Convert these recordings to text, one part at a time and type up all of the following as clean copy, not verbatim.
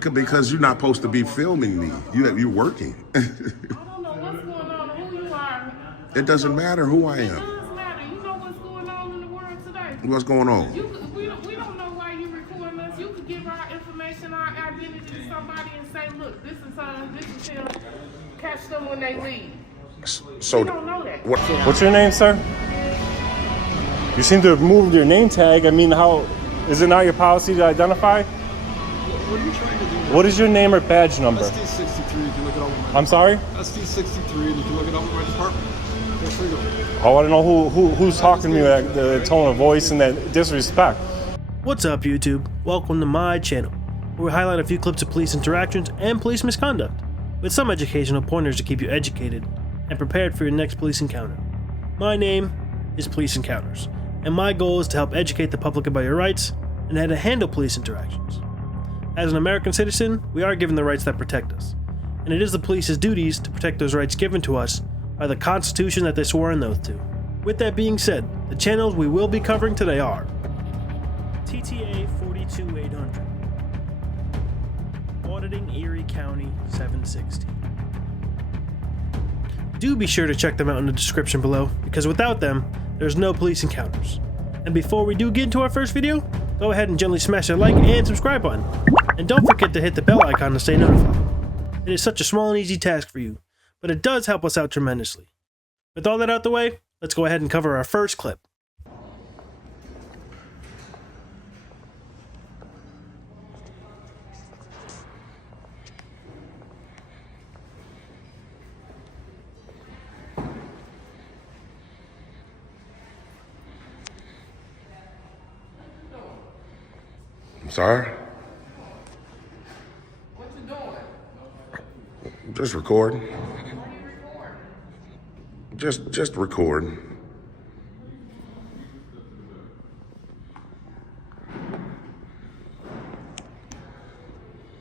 Because you're not supposed to be filming me. You're working. I don't know what's going on, who you are. It doesn't matter who I It am. does matter. You know what's going on in the world today. What's going on? We don't know why you recording us. You could give our information, our identity to somebody and say, look, this is him. Catch them when they leave. So We don't know that. What's your name, sir? You seem to have moved your name tag. I mean, how is it not your policy to identify? What are you trying to do? What is your name or badge number? SD63, you can look it up with my I'm sorry? SD63, and you can look it up with my department. Feel free to. I want to know who's talking to me with the tone of voice and that disrespect. What's up, YouTube? Welcome to my channel, where we highlight a few clips of police interactions and police misconduct, with some educational pointers to keep you educated and prepared for your next police encounter. My name is Police Encounters, and my goal is to help educate the public about your rights and how to handle police interactions. As an American citizen, we are given the rights that protect us, and it is the police's duties to protect those rights given to us by the Constitution that they swore an oath to. With that being said, the channels we will be covering today are TTA 42800, Auditing Erie County 716. Do be sure to check them out in the description below, because without them, there's no police encounters. And before we do get into our first video, go ahead and gently smash that like and subscribe button. And don't forget to hit the bell icon to stay notified. It is such a small and easy task for you, but it does help us out tremendously. With all that out the way, let's go ahead and cover our first clip. I'm sorry? What you doing? Just recording. Why are you recording? Just recording.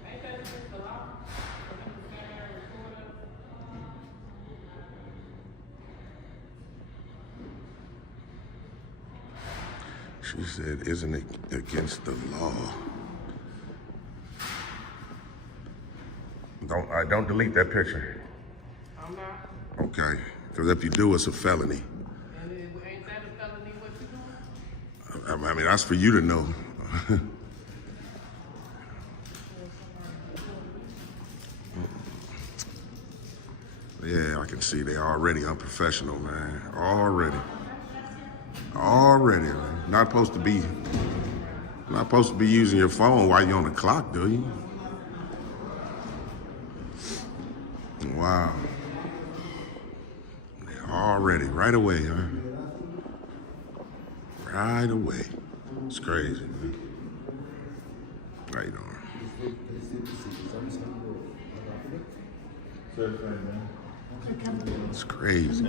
Ain't that just the law? She said, isn't it against the law? Don't delete that picture. I'm not. Okay. Because if you do, it's a felony. And ain't that a felony what you doing? I mean, that's for you to know. Yeah, I can see they're already unprofessional, man. Already, man. Not supposed to be using your phone while you're on the clock, do you? Wow. Already, right away, huh? Right away. It's crazy, man. How you doing? It's crazy.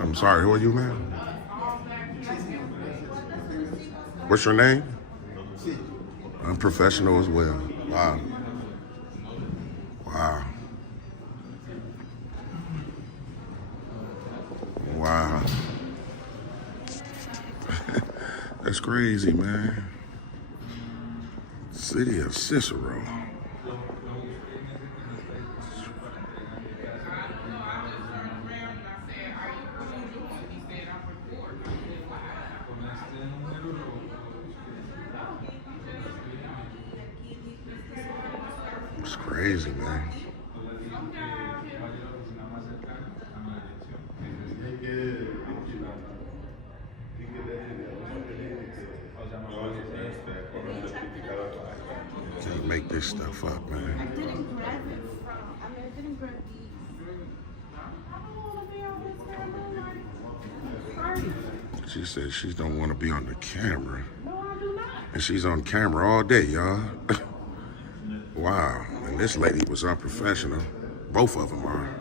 I'm sorry, who are you, man? What's your name? I'm professional as well. Wow. Wow. Wow. That's crazy, man. City of Cicero. It's crazy, man. Can't make this stuff up, man. I didn't grab it from, I didn't grab these. I don't want to be on this camera. Like, She said she don't want to be on the camera. no, I do not. And she's on camera all day, y'all. Wow. And this lady was unprofessional. Both of them are.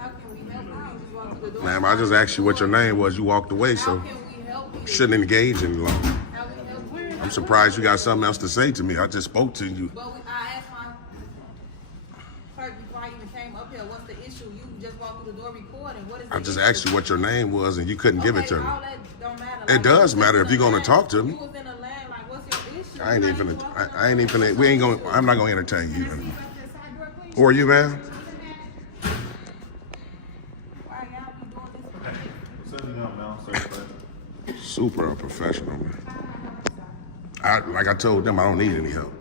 How can we help? How do you want to do? Ma'am, I just asked you what your name was. You walked away, so How can we help you? shouldn't engage any longer. How we help you? I'm surprised you got something else to say to me. I just spoke to you. But I asked my clerk before I even came up here, what's the issue? You just just walk through the door recording. What is I the just issue? asked you what your name was, and you couldn't give it to me. All that don't matter. It does matter if you're gonna line. talk to me. You was in a line, like, what's your issue? I ain't Like, even. you walking I ain't even. We ain't gonna. I'm not gonna entertain you. Can I see you back to the side door, please? Who are you, man? Why y'all be doing this? Setting up now, sir. Super unprofessional, man. Like I told them, I don't need any help.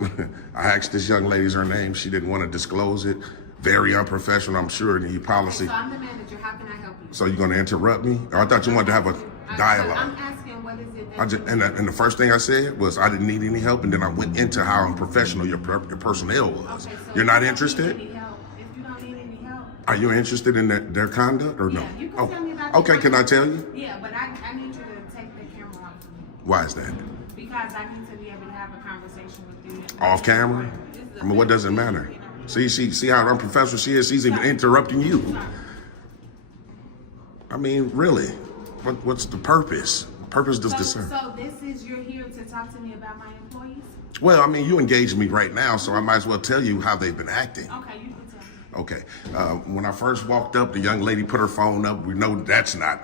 I asked this young lady's her name. She didn't want to disclose it. Very unprofessional. I'm sure in your policy. So I'm the manager. How can I help you? So you're gonna interrupt me? Or I thought you wanted to have a dialogue. I'm asking what is it that And the first thing I said was I didn't need any help, and then I went into how unprofessional your personnel was. Okay, so You're if not you don't interested? need any help, if you don't need any help, Are you interested in their conduct or no? yeah, you can tell me about okay. their Can I conduct. tell you? Yeah, but I need you to take the camera off of me Why is that? because I need to be able to have a conversation with you. Off camera? I mean, what does it matter? See how unprofessional she is? She's even interrupting you. I mean, really? What's the purpose? Purpose does this serve? So this is you're here to talk to me about my employees? Well, I mean, you engaged me right now, so I might as well tell you how they've been acting. Okay, you can tell me. Okay. When I first walked up, the young lady put her phone up. We know it's not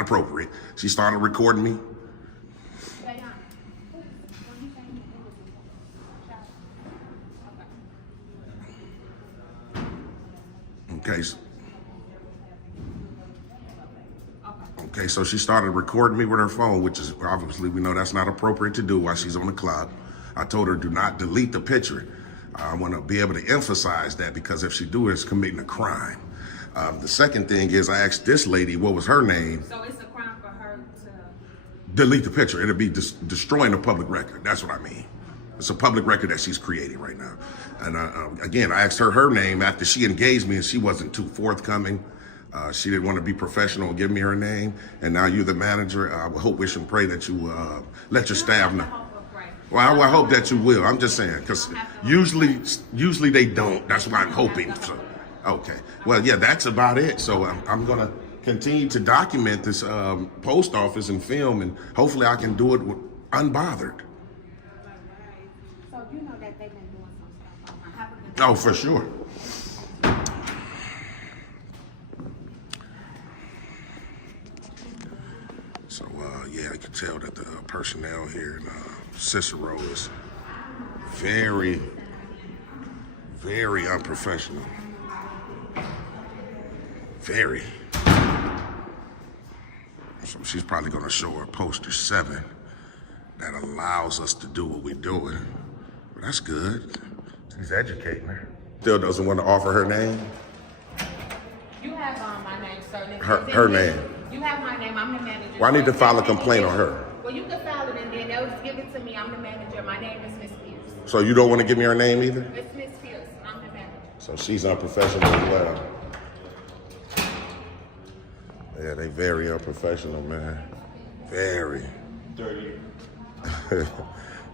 appropriate. She started recording me. Okay, so she started recording me with her phone, which is obviously we know that's not appropriate to do while she's on the clock. I told her do not delete the picture. I want to be able to emphasize that because if she do, it's committing a crime. The second thing is I asked this lady what was her name. So it's a crime for her to Delete the picture. It'll be destroying a public record. That's what I mean. It's a public record that she's creating right now. And again, I asked her name after she engaged me and she wasn't too forthcoming. She didn't want to be professional and give me her name. And now you're the manager. I would hope, wish, and pray that you let your staff know. Well, I hope that you will. I'm just saying, because usually they don't. That's what I'm hoping. So, okay. Well, yeah, that's about it. So I'm going to continue to document this post office and film, and hopefully I can do it unbothered. So you know that they've been doing some stuff on my applicant. Oh, for sure. So, yeah, I can tell that the personnel here in Cicero is very, very unprofessional. Very. So she's probably going to show her poster 7 that allows us to do what we're doing. But that's good. She's educating her. Still doesn't want to offer her name? You have my name, sir. Her name. You have my name. I'm the manager. Well, I need to file a complaint on her. Well, you can file it and then they'll just give it to me. I'm the manager. My name is Miss Pierce. So you don't want to give me her name either? It's Miss Pierce. I'm the manager. So she's unprofessional as well. Yeah, they very unprofessional, man. Very. Dirty.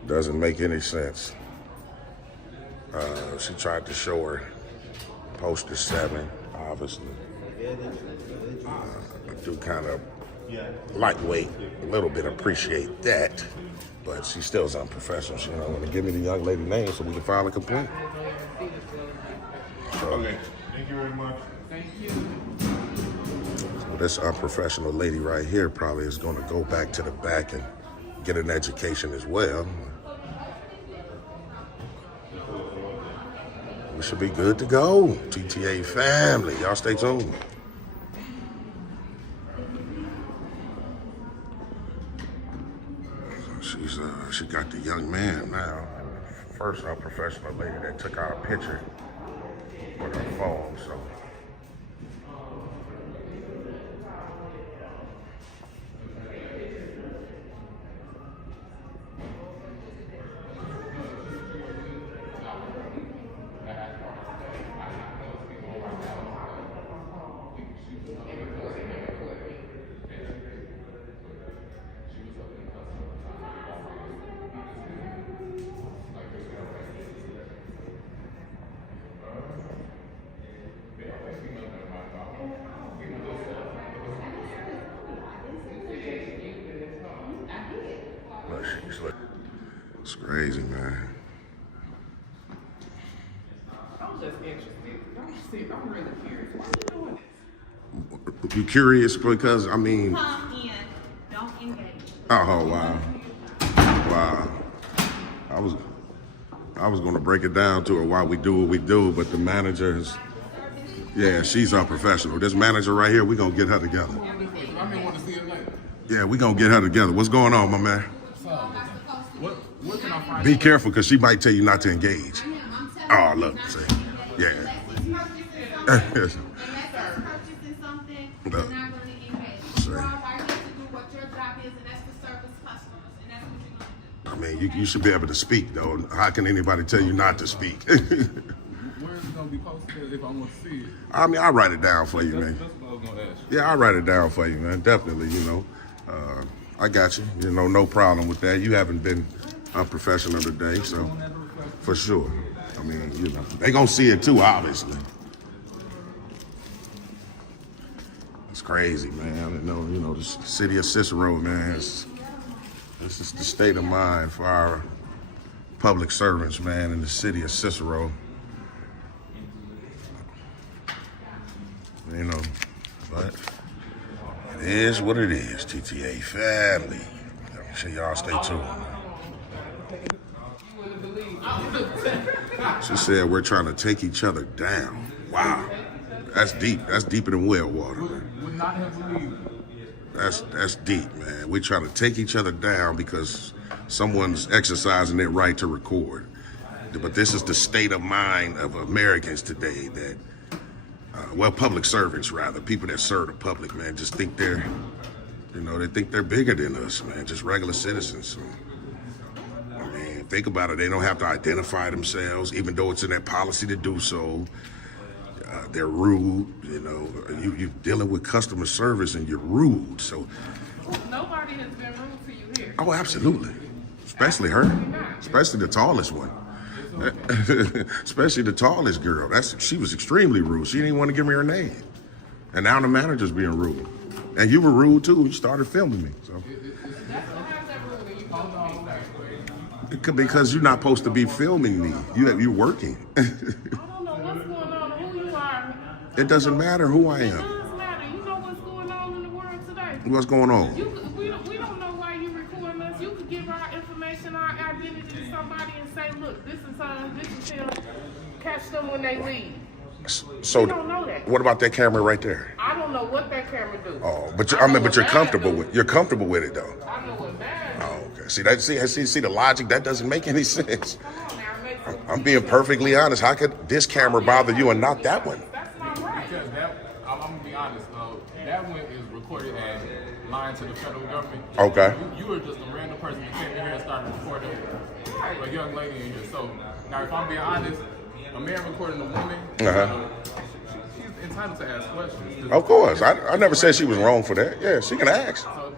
Doesn't make any sense. She tried to show her poster 7, obviously. I do kind of lightweight, a little bit appreciate that, but she still is unprofessional. She don't want to give me the young lady name so we can file a complaint. So, Okay. Thank you very much. so this unprofessional lady right here probably is going to go back to the back and get an education as well. We should be good to go. TTA family, y'all stay tuned. She got the young man now. First unprofessional lady that took out a picture with her phone, so. It's crazy, man. I'm just interested. I'm really curious. Why you You curious? Because, I mean, Come in, don't engage. oh, wow. Wow. I was going to break it down to her why we do what we do, but the manager is, yeah, she's unprofessional. This manager right here, we going to get her together. I may want to see it later. Yeah, we going to get her together. What's going on, my man? What can I find? Be careful, because she might tell you not to engage. Oh, look, see. Yeah. Unless it's purchasing something, No. you're not going to engage. You're all right here to do what your job is, and that's to service customers, and that's what you're going to do. I mean, you should be able to speak, though. How can anybody tell you not to speak? Where is it going to be posted if I want to see it? I mean, I'll write it down for you, man. That's what I was going to ask. Yeah, I'll write it down for you, man. Definitely, you know. I got you. You know, no problem with that. You haven't been unprofessional today, so for sure. I mean, you know, they gonna see it too, obviously. It's crazy, man. You know, the city of Cicero, man. This is the state of mind for our public servants, man, in the city of Cicero. You know, but it is what it is, TTA family. Make sure y'all stay tuned. She said we're trying to take each other down. Wow. That's deep. That's deeper than well water, man. Would not have believed. That's deep, man. We're trying to take each other down because someone's exercising their right to record. But this is the state of mind of Americans today that, well, public servants rather, people that serve the public, man, just think they're, you know, they think they're bigger than us, man, just regular citizens. So, I mean, think about it. They don't have to identify themselves, even though it's in their policy to do so. They're rude, you know. You're dealing with customer service and you're rude. So, Nobody has been rude to you here. oh, absolutely. Especially her. Especially the tallest one. Especially the tallest girl. She was extremely rude. She didn't even want to give me her name. And now the manager's being rude. And you were rude too. You started filming me. So it could, because you're not supposed to be filming me. You're working. I don't know what's going on, who you are. It doesn't matter who I It am. does matter. You know what's going on in the world today. What's going on? We don't know why you recording us. You could give our information, our identity to somebody and say, look, this is her, this is him. Catch them when they leave. So We don't know that. what about that camera right there? I don't know what that camera do. Oh, but I know but what you're mine comfortable do. with it though. I know what mine do. Oh, okay. See the logic? That doesn't make any sense. Come on now, it makes sense. I'm being perfectly honest. How could this camera bother you and not that one? That's not right. Because I'm going to be honest, that one is recorded as lying to the federal government. Okay. You were just a random person that came in here and started recording a young lady in here. So, now if I'm being honest, a man recording a woman, she's entitled to ask questions. Of course. I never said she was wrong for that. Yeah, she can ask. So,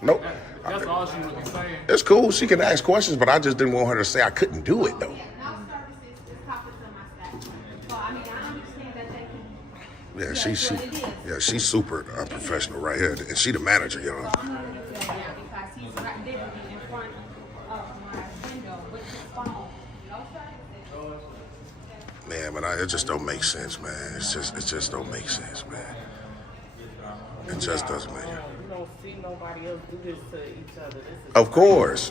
Nope. that's all she really saying. It's cool. She can ask questions, but I just didn't want her to say I couldn't do it though. No services is copied to my staff. So, I mean, I understand that they can. Yeah, she's super unprofessional right here. And she the manager, y'all. So I'm going to get that down because he's right literally in front of my window with his phone. No services. Man, but it just don't make sense, man. It just don't make sense, man. It just doesn't make it. You don't see nobody else do this to each other. This is Of course.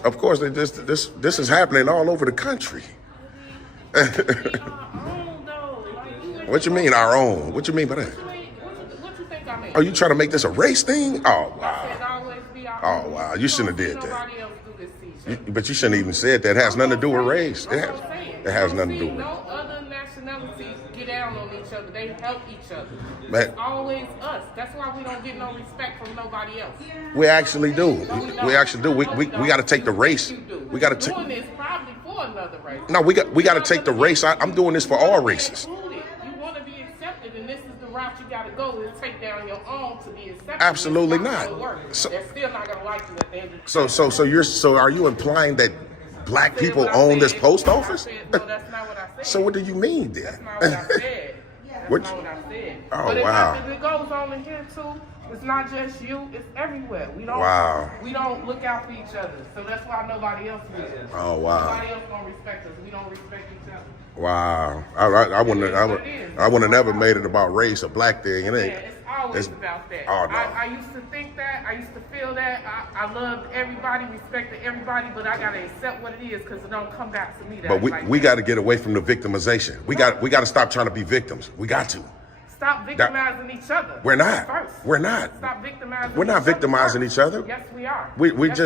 This is happening all over the country. our own, though. Like, you What you mean our own? What you mean by that? What you think I mean? Are you trying to make this a race thing? Oh I wow. said always be our Oh, own. wow. You shouldn't have did that. Nobody else do this to each other. But you shouldn't even said that. It has nothing to do with race. That's what I'm saying. It has nothing to do You with don't it. see no other nationalities get down on each other. They help each other. Man. It's always us. That's why we don't get no respect from nobody else. We actually do. No, We actually do. We got to take the race. You do. We got to You're take. doing this probably for another race. No, we got to take the race. I'm doing this for all races. Included. You want to be accepted, and this is the route you got to go is take down your own to be accepted. Absolutely It's not. gonna work. So- They're still not gonna like you at the end of the day. So are you implying that black Said people what I own this said. post I office? said, no, that's not what I said. So what do you mean That's then? not what I said. That's What- not what I said. Oh, But wow. It goes on in here too. It's not just you. It's everywhere. We don't. Wow. We don't look out for each other. So that's why nobody else will. Oh, wow. Nobody else gonna respect us. We don't respect each other. Wow. I wouldn't have never made it about race or black thing. It Yeah, ain't. it's always about that. Oh, no. I used to think that. I used to feel that. I loved everybody, respected everybody, but I gotta accept what it is because it don't come back to me that But like we that. got to get away from the victimization. We got to stop trying to be victims. We got to. Stop victimizing each other. We're not. First. We're not. Stop victimizing. We're not each other victimizing first. each other. Yes, we are.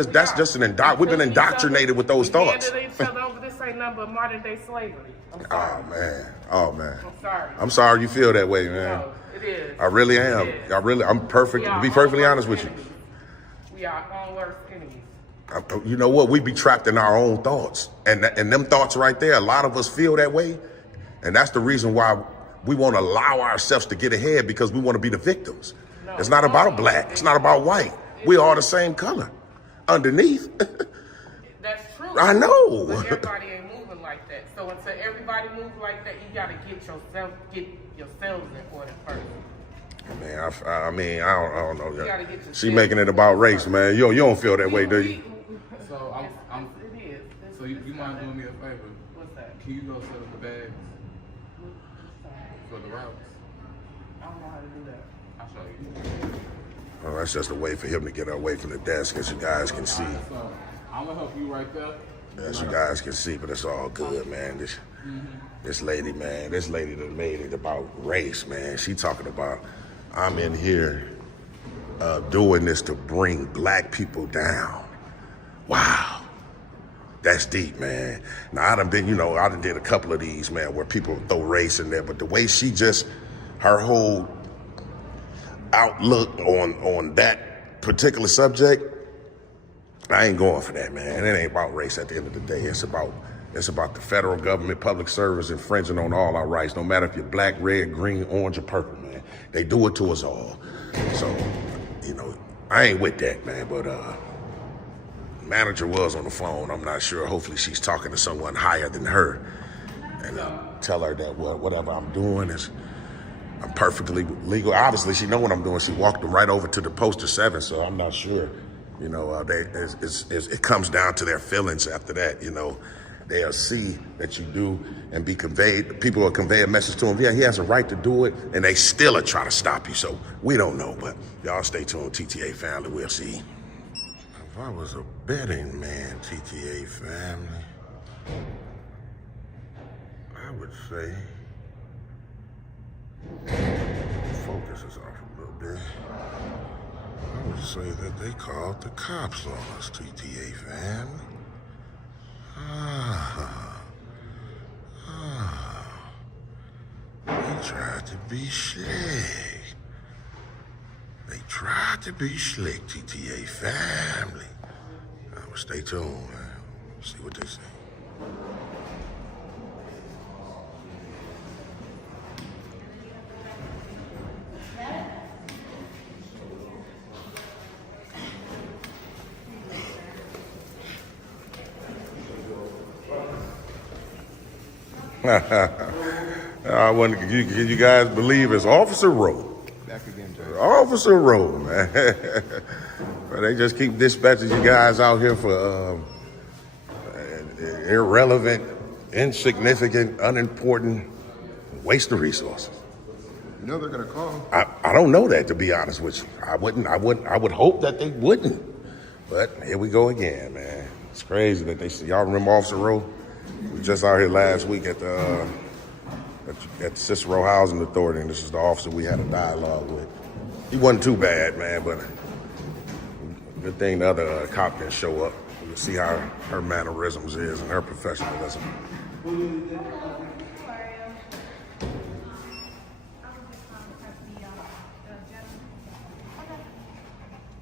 That's just an we've been indoctrinated with those thoughts. Each other over this ain't nothing but modern day slavery. I'm sorry. Oh man. I'm sorry. I'm sorry you feel that way, man. No, it is. I really am. It is. I'm perfect. To be perfectly honest with you. We are our own worst enemies. You know what? We be trapped in our own thoughts, and them thoughts right there. A lot of us feel that way, and that's the reason why we won't allow ourselves to get ahead because we want to be the victims. No, it's not about black. It's not about white. We all the same color underneath. That's true. I know. But everybody ain't moving like that. So until everybody moves like that, you gotta get yourselves in order first. Man, I mean, I don't know. You gotta get yourself She making it about race, man. You don't feel that way, do you? So It is. So you mind doing me a favor? What's that? Can you go set up the bags for the routes? I don't know how to do that. I'll show you. Oh, that's just a way for him to get away from the desk, as you guys can see. So I'm gonna help you right there. As you guys can see, but it's all good, man. This lady that made it about race, man. She talking about, I'm in here doing this to bring black people down. Wow. That's deep, man. Now, I done did a couple of these, man, where people throw race in there, but the way her whole outlook on that particular subject, I ain't going for that, man. It ain't about race at the end of the day. It's about the federal government, public service infringing on all our rights, no matter if you're black, red, green, orange, or purple, man. They do it to us all. So, I ain't with that, man, but manager was on the phone. I'm not sure. Hopefully she's talking to someone higher than her and tell her that whatever I'm doing I'm perfectly legal. Obviously, she know what I'm doing. She walked them right over to the poster 7, so I'm not sure. It comes down to their feelings after that. They'll see that you do and be conveyed. People will convey a message to him. Yeah, he has a right to do it, and they still are trying to stop you. So we don't know, but y'all stay tuned, TTA family. We'll see. If I was a betting man, TTA family, I would say, focus is off a little bit. I would say that they called the cops on us, TTA family. They tried to be slick. TTA family. Well, stay tuned, man. See what they say. Can you guys believe it's Officer Rowe? Back again, Judge. Officer Rowe, man. They just keep dispatching you guys out here for irrelevant, insignificant, unimportant, waste of resources. You know they're gonna call. I don't know that, to be honest with you. I would hope that they wouldn't. But here we go again, man. It's crazy that y'all remember Officer Rowe? We were just out here last week at the Cicero Housing Authority, and this is the officer we had a dialogue with. He wasn't too bad, man, but good thing the other cop didn't show up. We'll see how her mannerisms is and her professionalism.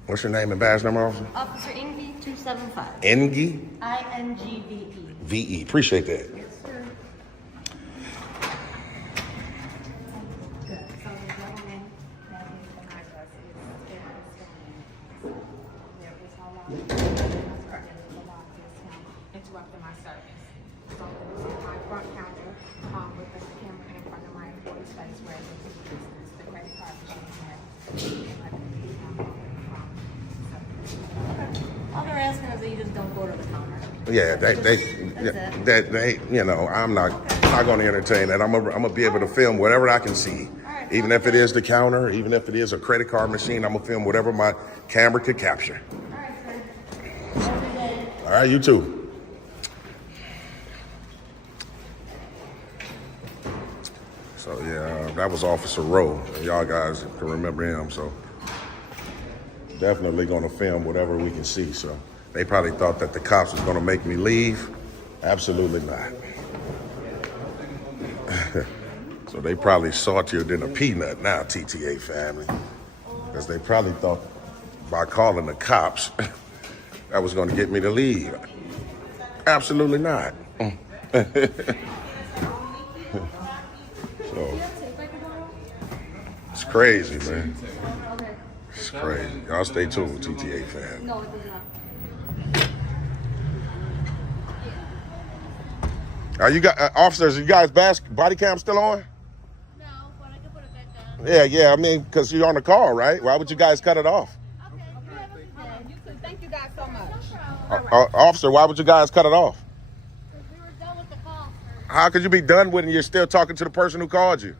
What's your name and badge number, officer? Officer Ingy 275. Engie? INGVE. VE. Appreciate that. Yes, sir. Good. So the gentleman that is denied us interrupting my service. So it was my front counter with the camera in front of my employee's face where the credit card machine had. All they're asking is that you just don't go to the counter. Yeah, I'm not going to entertain that. I'm gonna be able to film whatever I can see. All right. Even if it is the counter, even if it is a credit card machine, I'm gonna film whatever my camera could capture. All right, sir. All right, you too. So yeah, that was Officer Rowe. Y'all guys can remember him, so definitely gonna film whatever we can see. So they probably thought that the cops was gonna make me leave. Absolutely not. So they probably saltier than a peanut now, TTA family. Because they probably thought by calling the cops, that was gonna get me to leave. Absolutely not. So, it's crazy, man. It's crazy. Y'all stay tuned with TTA fam. No, it does not. Are you guys, officers, you guys body cam still on? No, but I can put it back down. Yeah, I mean, because you're on the call, right? Why would you guys cut it off? Okay. You too. Thank you guys so much. Officer, why would you guys cut it off? We were done with the call, sir. How could you be done with and you're still talking to the person who called you?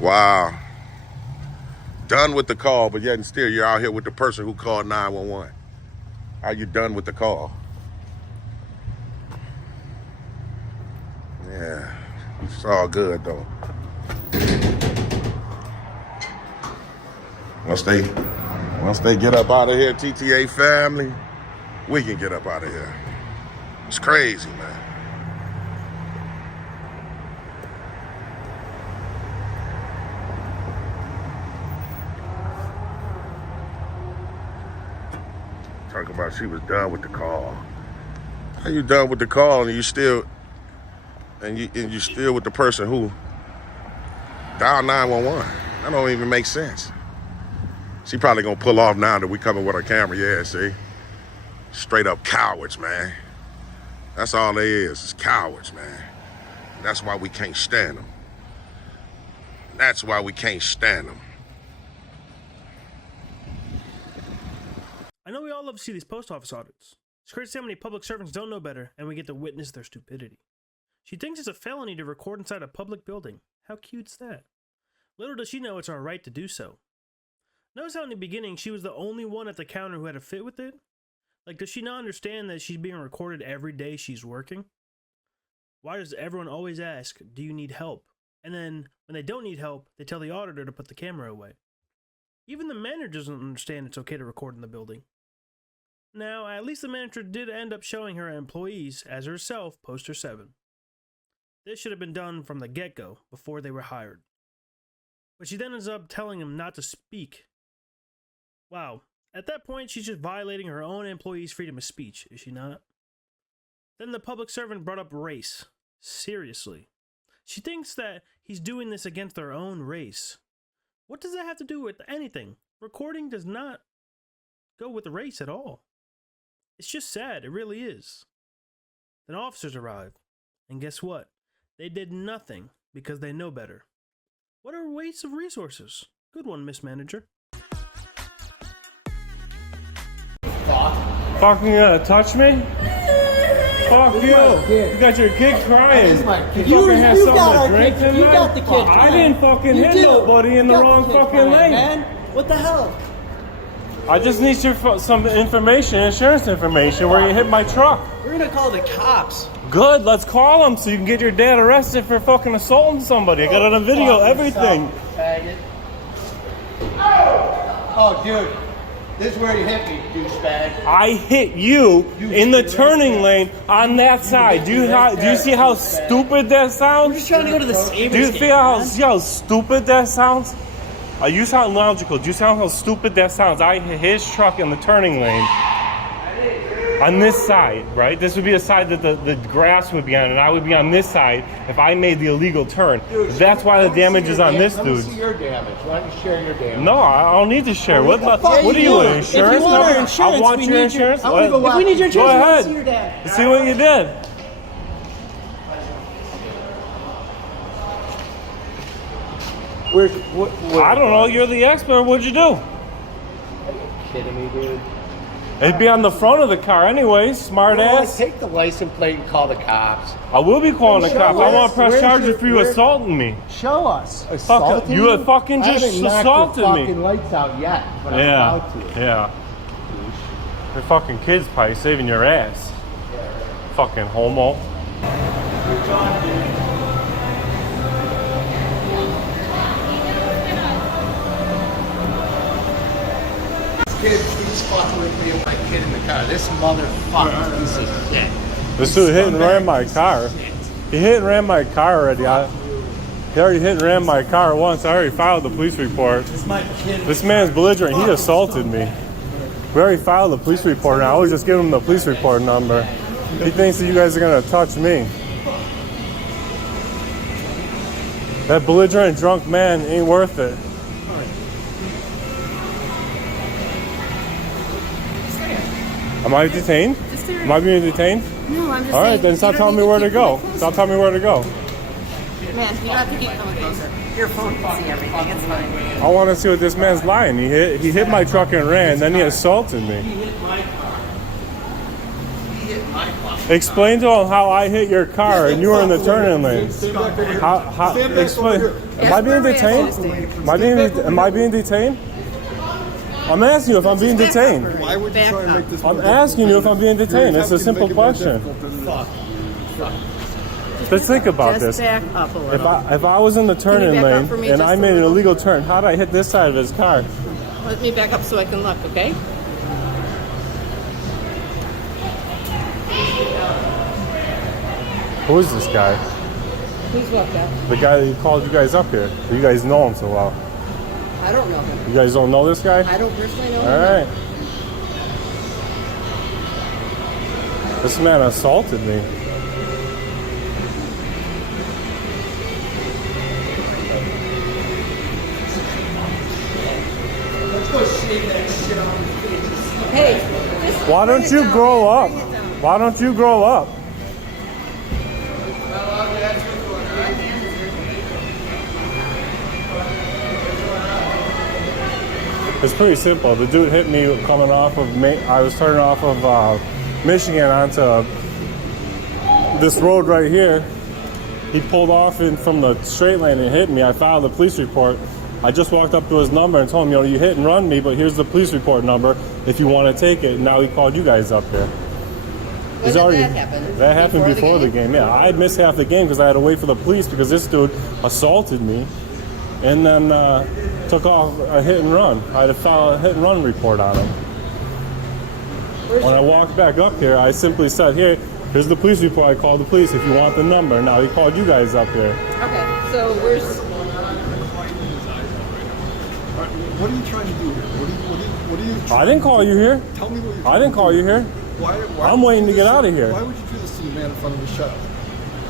Wow. Done with the call, but yet and still you're out here with the person who called 911. Are you done with the call? Yeah, it's all good though. Once they get up out of here, TTA family, we can get up out of here. It's crazy, man. Talking about she was done with the call. How you done with the call and you still with the person who dialed 911? That don't even make sense. She probably gonna pull off now that we coming with our camera. Yeah, see? Straight up cowards, man. That's all they is cowards, man. That's why we can't stand them. That's why we can't stand them. I know we all love to see these post office audits. It's crazy how many public servants don't know better, and we get to witness their stupidity. She thinks it's a felony to record inside a public building. How cute's that? Little does she know it's our right to do so. Notice how in the beginning she was the only one at the counter who had a fit with it? Like, does she not understand that she's being recorded every day she's working? Why does everyone always ask, do you need help? And then, when they don't need help, they tell the auditor to put the camera away. Even the manager doesn't understand it's okay to record in the building. Now, at least the manager did end up showing her employees, as herself, poster 7. This should have been done from the get-go, before they were hired. But she then ends up telling him not to speak. Wow, at that point she's just violating her own employees' freedom of speech, is she not? Then the public servant brought up race. Seriously. She thinks that he's doing this against their own race. What does that have to do with anything? Recording does not go with race at all. It's just sad, it really is. Then officers arrive, and guess what? They did nothing because they know better. What a waste of resources. Good one, Miss Manager. Fucking touch me? Fuck you. You got your kid crying. You fucking had something to drink tonight? You got the kid crying. I didn't fucking hit nobody in the wrong fucking lane. Man, what the hell? I just need some information, insurance information, where you hit my truck. We're gonna call the cops. Good, let's call them so you can get your dad arrested for fucking assaulting somebody. I got it on video, everything. Faggot. Oh, dude. This is where you hit me, douchebag. I hit you in the turning lane on that side. Do you see how stupid that sounds? We're just trying to go to the Sabres Do you game, see how stupid that sounds? You sound logical. Do you sound how stupid that sounds? I hit his truck in the turning lane on this side, right? This would be a side that the grass would be on, and I would be on this side if I made the illegal turn. Dude, that's why the damage is on this dude. Let me see your damage. Why don't you share your damage? No, I don't need to share. What are you, insurance? If you want our insurance, I want we your need insurance. If we need your insurance, Go we want ahead. to see your damage. See what you did. What? I don't know. You're the expert. What'd you do? Are you kidding me, dude? It'd be on the front of the car anyway, smart ass. Take the license plate and call the cops. I will be calling the Show cops. I us. want to press Where's charges your- for you where- assaulting me. Show us. Fuck, Assaulting you had fucking I just haven't knocked assaulted your me. fucking lights out yet, but I'm Yeah, about to. yeah. Your fucking kids probably saving your ass. Fucking homo. He's fucking with me and my kid in the car. This motherfucker piece of shit. This dude hit and ran my car. He hit and ran my car already. He already hit and ran my car once. I already filed the police report. This man's belligerent. He assaulted me. We already filed the police report now. I was just giving him the police report number. He thinks that you guys are gonna touch me. That belligerent drunk man ain't worth it. Am I detained? Am I being detained? No, I'm just All right, saying, then stop you telling don't me where need to keep go. coming Stop telling me where to go. closer. Man, you don't have to keep coming closer. Your phone can see everything. It's fine. I want to see what this man's lying. He hit my truck and ran, then he assaulted me. Explain to him how I hit your car and you were in the turning lane. How explain? Am I being detained? Am I being detained? I'm asking you if I'm being detained. Why would you try and make this I'm asking you if I'm being detained. It's a simple question. Let's think about this. Back up a little. If I was in the turning back up lane for me and just I a made an little? illegal turn, how did I hit this side of his car? Let me back up so I can look, okay? Who is this guy? Who's what, Beth? The guy that called you guys up here. You guys know him so well. I don't know him. You guys don't know this guy? I don't personally know All him. right. This man assaulted me. Hey, Why don't you grow up? Why don't you grow up? It's pretty simple. The dude hit me coming off of, I was turning off of Michigan onto this road right here. He pulled off in from the straight lane and hit me. I filed a police report. I just walked up to his number and told him, you hit and run me, but here's the police report number if you want to take it. And now he called you guys up here. when did that happen? That happened before the game. Yeah, I missed half the game because I had to wait for the police because this dude assaulted me and then took off a hit and run. I had to file a hit and run report on him. When I walked back up here, I simply said, here's the police report. I called the police if you want the number. Now he called you guys up here. Okay, so where's... What are you trying to do here? What are you I didn't call you here. Tell me what you're I didn't call you here. Why I'm would waiting you to do get this out of here. Why would you do this to the man in front of the shop?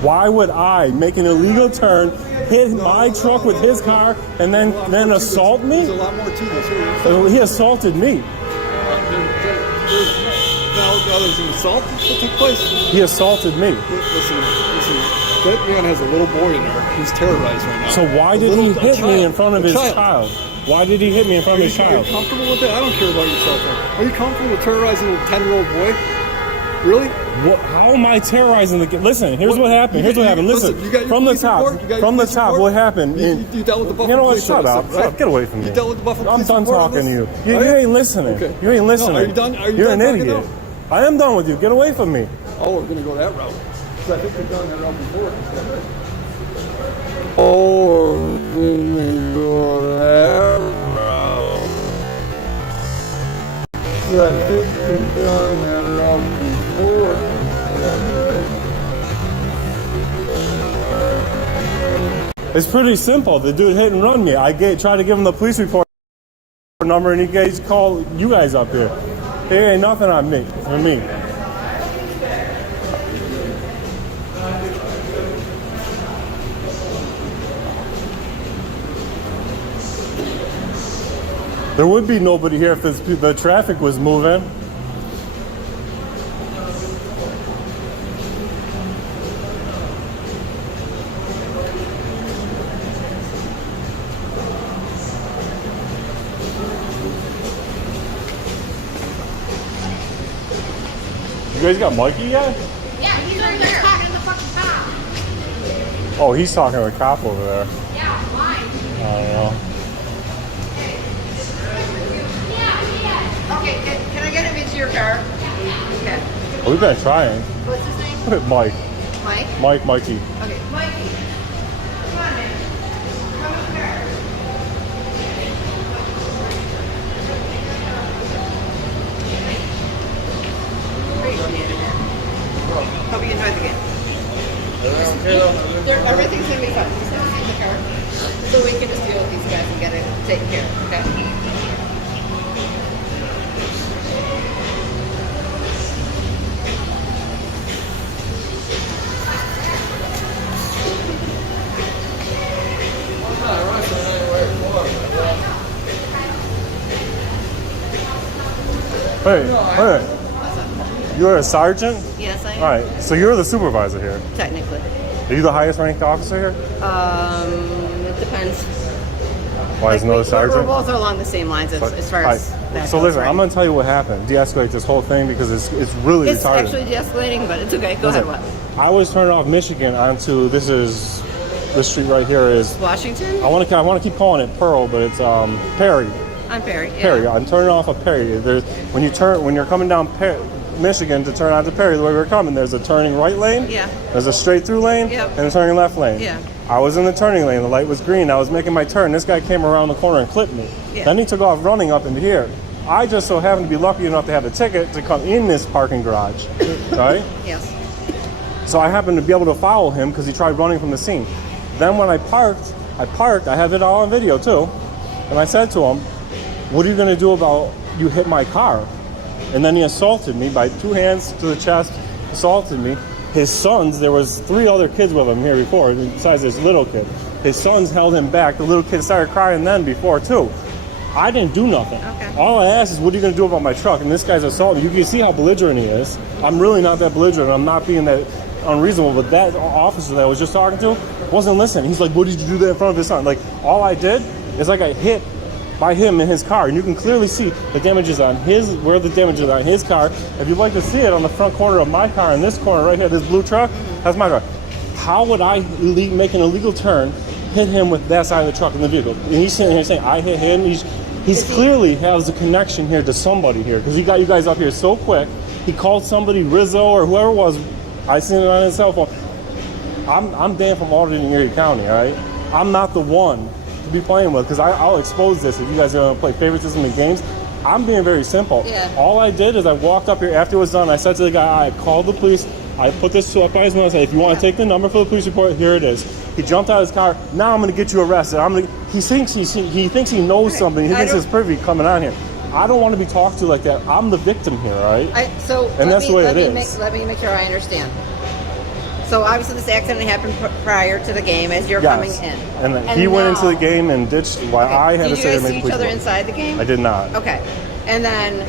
Why would I make an illegal turn, hit my truck with his car, and then assault me? There's a lot more to this. He assaulted me. Now there's an assault that took place. He assaulted me. Listen. That man has a little boy in there who's terrorized right now. So why did he hit me in front of his child? Why did he hit me in front of his child? Are you comfortable with that? I don't care about your cell phone. Are you comfortable with terrorizing a 10-year-old boy? Really? How am I terrorizing the kid? Listen, here's what happened. Here's what happened. Listen, you got your from the police top, report? You got your from the police top, report? what happened? You dealt with the Buffalo You know what? police Shut up. report, right? Get away from me. You dealt with the Buffalo I'm police done report on talking to you. this? You Are ain't listening. Okay. You ain't listening. No, are you done? Are you You're done an talking idiot. now? I am done with you. Get away from me. Oh, we're gonna go that route. 'Cause I think we've done that route before. Oh, we're gonna go that route. I think we've done that route before. It's pretty simple. The dude hit and run me. I tried to give him the police report number, and he guys called you guys up here. There ain't nothing on me for me. There would be nobody here if the traffic was moving. guys got Mikey yet? Yeah, he's over there. Talking to the fucking cop. Oh, he's talking to a cop over there. Yeah, why? I don't know. Okay, can I get him into your car? Okay. Well, we've been trying. What's his name? Mike. Mike? Mikey. Okay, Mikey. Come on, man. Come in the car. Appreciate it, man. Hope you enjoyed the game. Everything's gonna be fine. Just have to see the car. So we can just deal with these guys and get it taken care of, okay? Hey, hey. You're a sergeant? Yes, I am. All right, so you're the supervisor here. Technically. Are you the highest ranked officer here? It depends. Why is no We're sergeant? both along the same lines as far as that So goes, listen, right? I'm gonna tell you what happened. De-escalate this whole thing because it's really It's retarded. actually de-escalating, but it's okay. Go ahead, what? I was turning off Michigan onto this street right here is Washington? I want to keep calling it Pearl, but it's Perry. I'm Perry. Yeah. Perry. I'm turning off of Perry. When you're coming down Michigan to turn onto Perry, the way we're coming, there's a turning right lane. Yeah. There's a straight through lane. Yep. And a turning left lane. Yeah. I was in the turning lane. The light was green. I was making my turn. This guy came around the corner and clipped me. Yeah. Then he took off running up into here. I just so happened to be lucky enough to have a ticket to come in this parking garage. Right? Yes. So I happened to be able to follow him because he tried running from the scene. Then when I parked, I have it all on video too. And I said to him, what are you gonna do about you hit my car? And then he assaulted me by 2 hands to the chest, assaulted me. His sons, there was 3 other kids with him here before, besides this little kid. His sons held him back. The little kid started crying then before too. I didn't do nothing. Okay. All I asked is, what are you gonna do about my truck? And this guy's assaulting me. You can see how belligerent he is. I'm really not that belligerent. I'm not being that unreasonable, but that officer that I was just talking to wasn't listening. He's like, what did you do that in front of his son? Like, all I did is I got hit by him in his car, and you can clearly see the damages on where the damage is on his car. If you'd like to see it on the front corner of my car, in this corner right here, this blue truck, that's my truck. How would I make an illegal turn, hit him with that side of the truck in the vehicle? And he's sitting here saying, I hit him. He's clearly has a connection here to somebody here, because he got you guys up here so quick. He called somebody, Rizzo or whoever it was. I seen it on his cell phone. I'm Dan from Auditing Erie County, all right? I'm not the one to be playing with, because I'll expose this if you guys are going to play favoritism in games. I'm being very simple. Yeah. All I did is I walked up here after it was done. I said to the guy, I called the police. I put this up by his mouth. I said, if you want to take the number for the police report, here it is. He jumped out of his car. Now I'm going to get you arrested. He thinks he knows something. He thinks it's privy coming on here. I don't want to be talked to like that. I'm the victim here, all right? That's the way it is. Let me make sure I understand. So obviously this accident happened prior to the game as you're coming in. And he went into the game and ditched while I had to say to Did you guys see each other inside the game? I did not. Okay. And then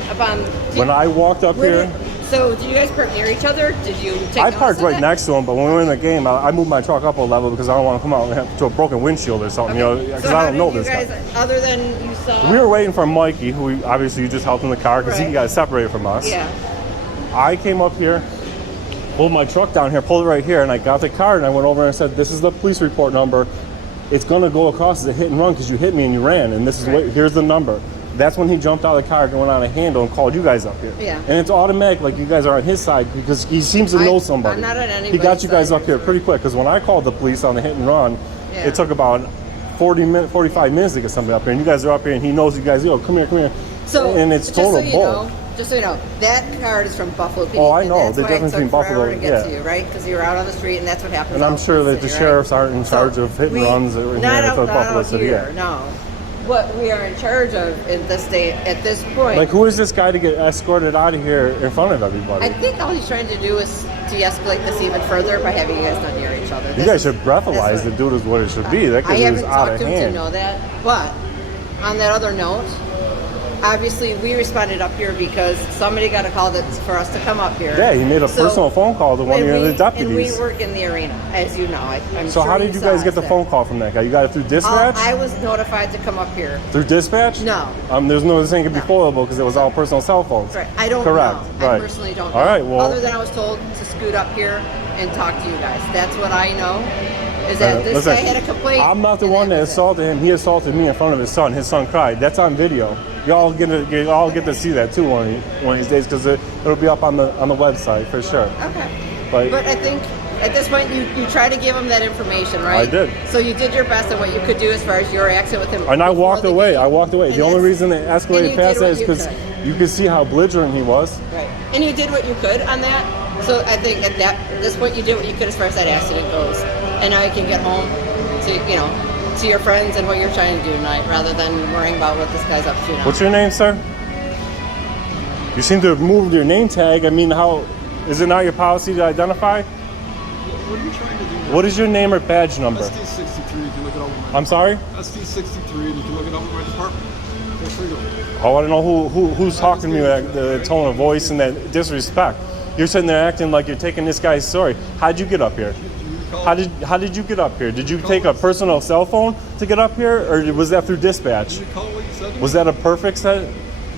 when I walked up here, so did you guys park near each other? Did you take I notice parked of right that? next to him, but when we were in the game, I moved my truck up a level because I don't want to come out and have to a broken windshield or something, because So I don't know how did this you guys, guy. other than you saw? We were waiting for Mikey, who obviously you just helped in the car because he Right. got separated from us. Yeah. I came up here, pulled my truck down here, pulled it right here, and I got the car and I went over and I said, this is the police report number. It's going to go across as a hit and run because you hit me and you ran, and this is here's the number. That's when he jumped out of the car and went on a handle and called you guys up here. Yeah. And it's automatic, like you guys are on his side because he seems to know somebody. I'm not on anybody's He got you guys side. up here pretty quick because when I called the police on the hit and run, Yeah. it took about 45 minutes to get somebody up here. And you guys are up here and he knows you guys, come here. So and it's just total so you bull. know, just so you know, that card is from Buffalo PD. Oh, I and know. That's The why difference it took between forever Buffalo- to get yeah. to you, right? Because you were out on the street, and that's what happens. And I'm all sure over that the city, sheriffs right? aren't in charge of hit and runs here not at the out Buffalo City. here, Yeah. no. What we are in charge of in this day, at this point, Like, who is this guy to get escorted out of here in front of everybody? I think all he's trying to do is de-escalate this even further by having you guys not near each other. You guys should breathalyze the dude is what it should be. That I kid is haven't out talked of to him to hand. know that, but on that other note, obviously we responded up here because somebody got a call that's for us to come up here. Yeah, he made a So- personal phone call to one of the deputies. And we work in the arena, as you know. I'm So sure how did you saw guys get us the there. phone call from that guy? You got it through dispatch? I was notified to come up here. Through dispatch? No. There's no this ain't gonna be No. foilable because it was all personal cell phones. Right. I don't Correct. know. Right. I personally don't know. All right. Well. Other than I was told to scoot up here and talk to you guys. That's what I know. Is that this listen, guy had a complaint? I'm not the and one that was it. assaulted him. He assaulted me in front of his son. His son cried. That's on video. Y'all get to see that too one of these days because it'll be up on the website for sure. Okay. But I think at this point you try to give him that information, right? I did. So you did your best at what you could do as far as your accident with him. and I before walked the away. game. I walked away. And The only that's- reason it and escalated you past did that what is you because could. you could see how belligerent he was. Right. And you did what you could on that. So I think at this point you did what you could as far as that accident goes. And now you can get home to your friends and what you're trying to do tonight rather than worrying about what this guy's up to now. What's your name, sir? You seem to have moved your name tag. I mean, how is it not your policy to identify? What are you trying to do? What is your name or badge number? SD63, you can look it up with my I'm sorry? SD63, and you can look it up with my department. Feel free to. I want to know who's talking to me with the tone of voice and that disrespect. You're sitting there acting like you're taking this guy's story. How'd you get up here? How did you get up here? Did you take a personal cell phone to get up here, or was that through dispatch? You recall what you said to me? Was that a perfect set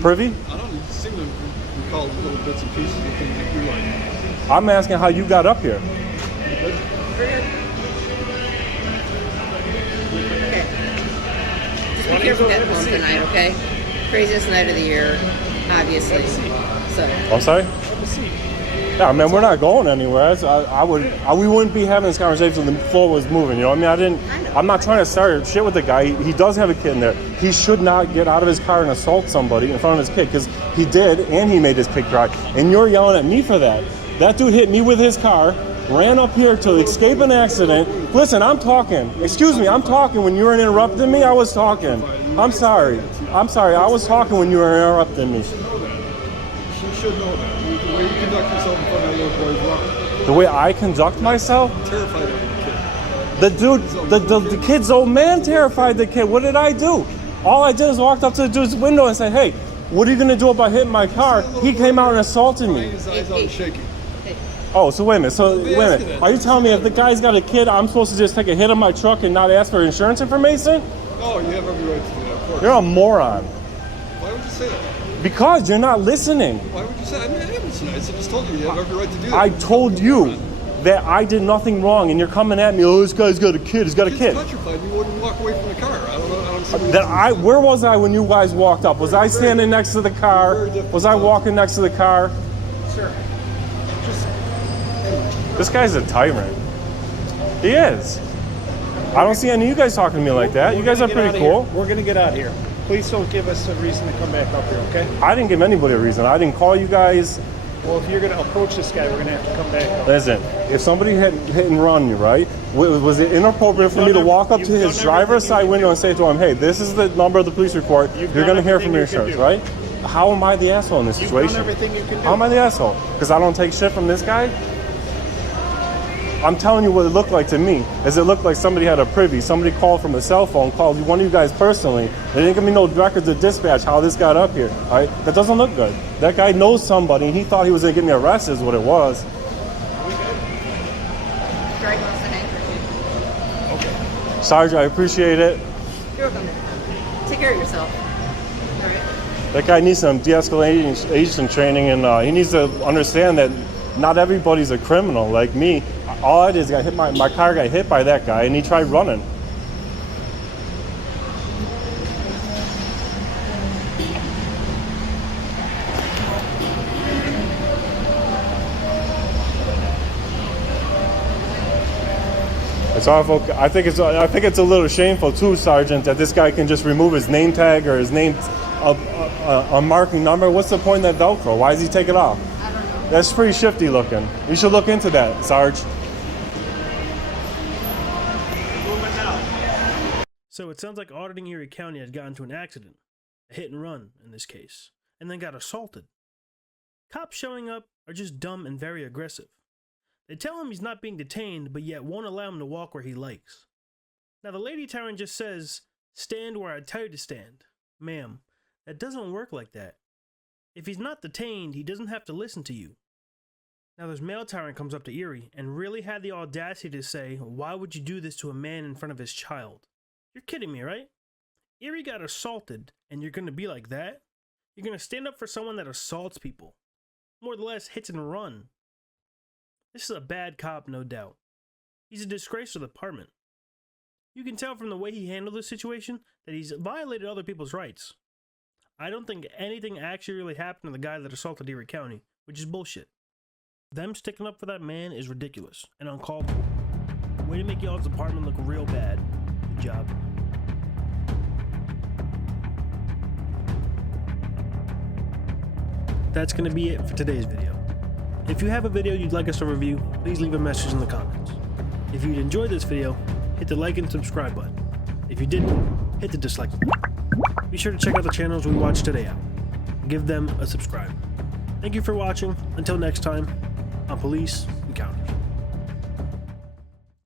privy? I don't seem to recall little bits and pieces of things that you like. I'm asking how you got up here. Okay. Just be careful getting home tonight, okay? Craziest night of the year, obviously. So. I'm sorry? Yeah, man, we're not going anywhere. We wouldn't be having this conversation if the floor was moving. You know what I mean? I'm not trying to start shit with the guy. He does have a kid in there. He should not get out of his car and assault somebody in front of his kid because he did, and he made his kid cry. And you're yelling at me for that. That dude hit me with his car, ran up here to escape an accident. Listen, I'm talking. Excuse me, I'm talking. When you were interrupting me, I was talking. I'm sorry. I was talking when you were interrupting me. She should know that. The way you conduct yourself in front of little boys wrong. The way I conduct myself? Terrified of the kid. The kid's old man terrified the kid. What did I do? All I did was walked up to the dude's window and said, hey, what are you going to do about hitting my car? He came out and assaulted me. His eyes out and shaking. Oh, so wait a minute. Are you telling me if the guy's got a kid, I'm supposed to just take a hit on my truck and not ask for insurance information? Oh, you have every right to do that, of course. You're a moron. Why would you say that? Because you're not listening. Why would you say that? I haven't listened. I just told you have every right to do that. I told you that I did nothing wrong, and you're coming at me, oh, this guy's got a kid, he's got a kid. Petrified, you wouldn't walk away from the car. I don't know. Where was I when you guys walked up? Was I standing next to the car? Was I walking next to the car? Sure. This guy's a tyrant. He is. I don't see any of you guys talking to me like that. You guys are pretty cool. We're going to get out of here. Please don't give us a reason to come back up here, okay? I didn't give anybody a reason. I didn't call you guys. Well, if you're going to approach this guy, we're going to have to come back up. Listen, if somebody hit and run you, right? Was it inappropriate for me to walk up to his driver's side window and say to him, hey, this is the number of the police report. You're going to hear from your insurance, right? How am I the asshole in this situation? You've done everything you can do. How am I the asshole? Because I don't take shit from this guy? I'm telling you what it looked like to me. Is it looked like somebody had a privy. Somebody called from a cell phone, called one of you guys personally. They didn't give me no records of dispatch how this got up here. All right? That doesn't look good. That guy knows somebody, and he thought he was going to get me arrested is what it was. Greg wants an anchor. Okay. Sergeant, I appreciate it. You're welcome. Take care of yourself. All right. That guy needs some de-escalation training, and he needs to understand that not everybody's a criminal like me. All I did is my car got hit by that guy, and he tried running. It's awful. I think it's a little shameful too, Sergeant, that this guy can just remove his name tag or his name, a marking number. What's the point of that Velcro? Why does he take it off? I don't know. That's pretty shifty looking. You should look into that, Sarge. So it sounds like auditing Erie County had gotten into an accident, a hit and run in this case, and then got assaulted. Cops showing up are just dumb and very aggressive. They tell him he's not being detained, but yet won't allow him to walk where he likes. Now the lady tyrant just says, stand where I tell you to stand. Ma'am, That doesn't work like that. If he's not detained, he doesn't have to listen to you. Now this male tyrant comes up to Erie and really had the audacity to say, why would you do this to a man in front of his child? You're kidding me, right? Erie got assaulted and you're going to be like that? You're going to stand up for someone that assaults people. More or less hits and run. This is a bad cop, no doubt. He's a disgrace to the department. You can tell from the way he handled the situation that he's violated other people's rights. I don't think anything actually really happened to the guy that assaulted Erie County, which is bullshit. Them sticking up for that man is ridiculous and uncalled for. Way to make y'all's department look real bad. Good job. That's going to be it for today's video. If you have a video you'd like us to review, please leave a message in the comments. If you'd enjoyed this video, hit the like and subscribe button. If you didn't, hit the dislike button. Be sure to check out the channels we watched today out. Give them a subscribe. Thank you for watching. Until next time, on Police Encounters.